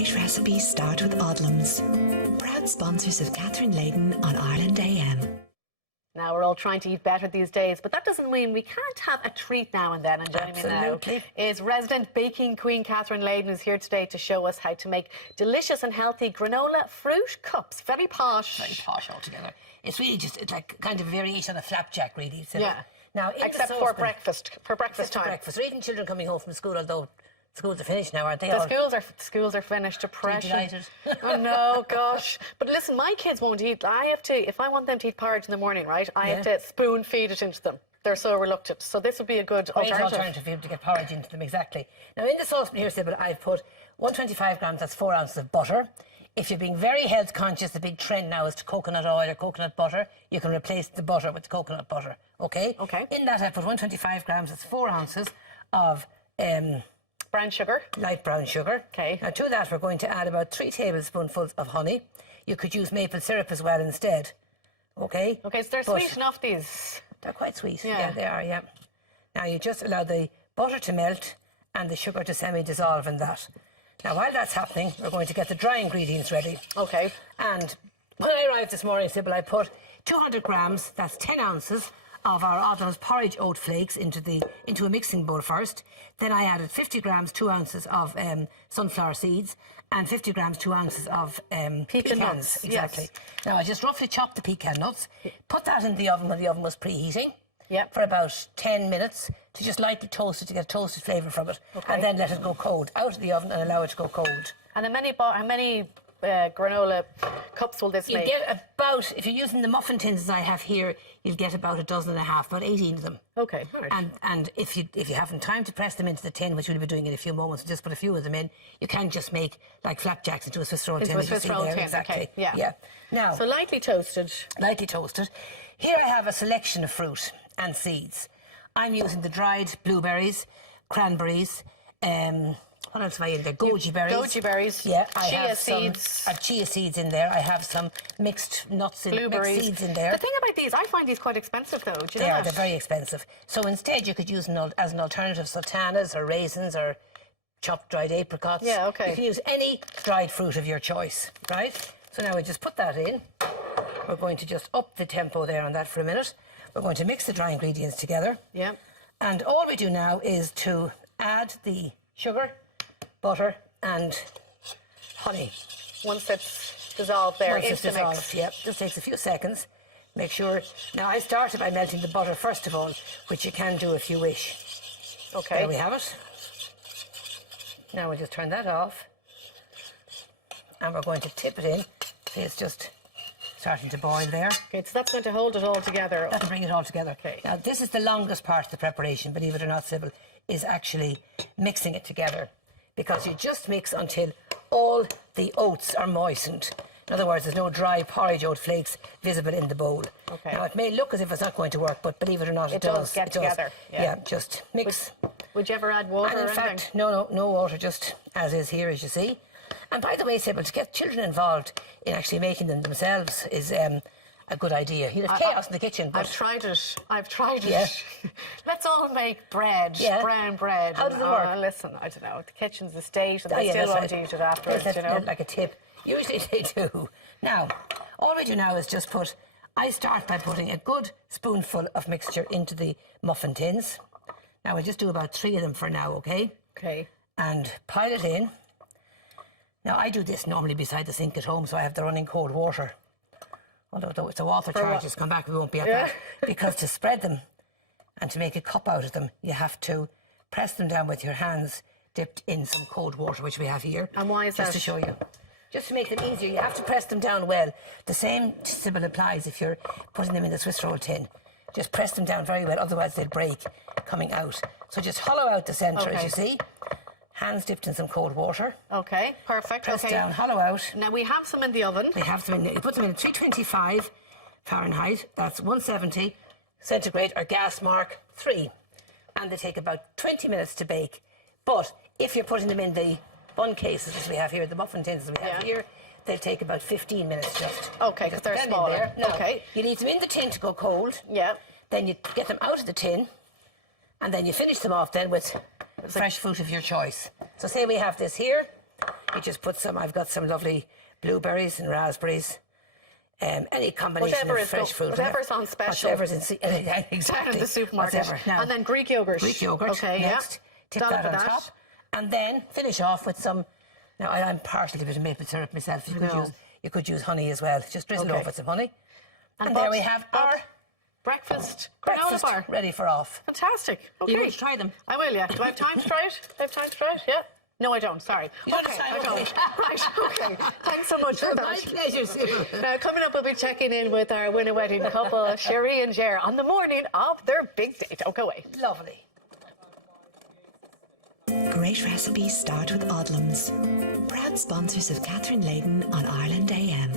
Great recipes start with Odlums. Proud sponsors of Catherine Layden on Ireland AM. Now, we're all trying to eat better these days, but that doesn't mean we can't have a treat now and then. And joining me now is resident baking queen Catherine Layden, who's here today to show us how to make delicious and healthy granola fruit cups. Very posh. Very posh altogether. It's really just it's like kind of a variation of a flapjack, really. Yeah. Now, except for breakfast, time. Breakfast, or even children coming home from school, although schools are finished now, aren't they? The schools are finished. Depression. Oh no, gosh! But listen, my kids won't eat. I have to, if I want them to eat porridge in the morning, right? I have to spoon feed it into them. They're so reluctant. So this would be a good alternative for you to get porridge into them. Exactly. Now in the saucepan here, Sybil, I've put 125 grams. That's 4 ounces of butter. If you're being very health conscious, the big trend now is to coconut oil or coconut butter. You can replace the butter with coconut butter. Okay. Okay. In that, I put 125 grams. That's 4 ounces of brown sugar. Light brown sugar. Okay. Now to that we're going to add about 3 tablespoonfuls of honey. You could use maple syrup as well instead. Okay? Okay, so they're sweet enough, these. They're quite sweet. Yeah, they are, yeah. Now you just allow the butter to melt and the sugar to semi-dissolve in that. Now while that's happening, we're going to get the dry ingredients ready. Okay. And when I arrived this morning, Sybil, I put 200 grams, that's 10 ounces, of our Odlums porridge oat flakes into a mixing bowl first. Then I added 50 grams, 2 ounces of sunflower seeds, and 50 grams, 2 ounces of pecan nuts. Exactly. Yes. Now I just roughly chopped the pecan nuts, put that in the oven when the oven was preheating. Yep. For about 10 minutes to just lightly toast it to get a toasted flavour from it. Okay. And then let it go cold out of the oven and allow it to go cold. And how many granola cups will this make? You get about, if you're using the muffin tins as I have here, you'll get about 12.5, about 18 of them. Okay, all right. And if you haven't time to press them into the tin, which we'll be doing in a few moments, just put a few of them in, you can just make like flapjacks into a Swiss roll tin. Into a Swiss roll tin, exactly. Okay, yeah. Yeah. Now, so lightly toasted. Lightly toasted. Here I have a selection of fruit and seeds. I'm using the dried blueberries, cranberries, what else have I in there? Goji berries. Goji berries. Yeah. Chia seeds. I have chia seeds in there. I have some mixed nuts and blueberries. Mixed seeds in there. The thing about these, I find these quite expensive though. Do you know that? They're very expensive. So instead you could use as an alternative sultanas or raisins or chopped dried apricots. Yeah, okay. You can use any dried fruit of your choice, right? So now we just put that in. We're going to just up the tempo there on that for a minute. We're going to mix the dry ingredients together. Yeah. And all we do now is to add the sugar, butter and honey. Once it's dissolved there, Once it's dissolved, yep. Just takes a few seconds. Make sure. Now I started by melting the butter first of all, which you can do if you wish. Okay. There we have it. Now we'll just turn that off. And we're going to tip it in. See, it's just starting to boil there. Okay, so that's going to hold it all together. That'll bring it all together. Okay. Now this is the longest part of the preparation, believe it or not, Sybil, is actually mixing it together. Because you just mix until all the oats are moistened. In other words, there's no dry porridge oat flakes visible in the bowl. Okay. Now, it may look as if it's not going to work, but believe it or not, it does. Get together. Yeah, just mix. Would you ever add water and in or anything? fact, no water, just as is here, as you see. And by the way, Sybil, to get children involved in actually making them themselves is a good idea. You'd have chaos in the kitchen. But I've tried it. Yeah. Let's all make bread, brown bread. How does it work? Listen, I don't know. The kitchen's the state, and they still won't eat it afterwards. That's you know, like a tip. Usually they do. Now, all we do now is just put. I start by putting a good spoonful of mixture into the muffin tins. Now we'll just do about 3 of them for now, okay? Okay. And pile it in. Now I do this normally beside the sink at home, so I have the running cold water. Although if the water charges come back, we won't be at that. Because to spread them and to make a cup out of them, you have to press them down with your hands dipped in some cold water, which we have here. And why is that? Just to show you. Just to make them easier, you have to press them down well. The same Sybil applies if you're putting them in the Swiss roll tin. Just press them down very well, otherwise they'll break coming out. So just hollow out the centre, as you see. Hands dipped in some cold water. Okay, perfect. Press down, hollow out. Now we have some in the oven. We have them in. You put them in 325 Fahrenheit. That's 170 centigrade or gas mark 3, and they take about 20 minutes to bake. But if you're putting them in the bun cases as we have here, the muffin tins as we have here, they'll take about 15 minutes just. Okay, because they're smaller. Now, okay. You leave them in the tin to go cold. Yeah. Then you get them out of the tin, and then you finish them off then with fresh fruit of your choice. So say we have this here. You just put some, I've got some lovely blueberries and raspberries. Any combination Whatever of is fresh fruit. whatever's on special. Whatever's in exactly. Down in the supermarket. Whatever. Now, and then Greek yogurt. Greek yogurt. Okay, next. Tip Dollop that of on top. And then finish off with some. Now I'm partial to a bit of maple syrup myself. You could use honey as well. Just drizzle over some honey. And there we have our breakfast granola bar. Ready for off. Fantastic. Okay. You want to try them? I will, yeah. Do I have time to try it? Do I have time to try it? Yeah. No, I don't. Sorry. You don't okay, have time, I don't. Right, okay. Thanks so much for that. My pleasure, Sue. Now, coming up, we'll be checking in with our winner wedding couple, Sherry and Ger, on the morning of their big day. Don't go away. Lovely. Great recipes start with Odlums. Proud sponsors of Catherine Layden on Ireland AM.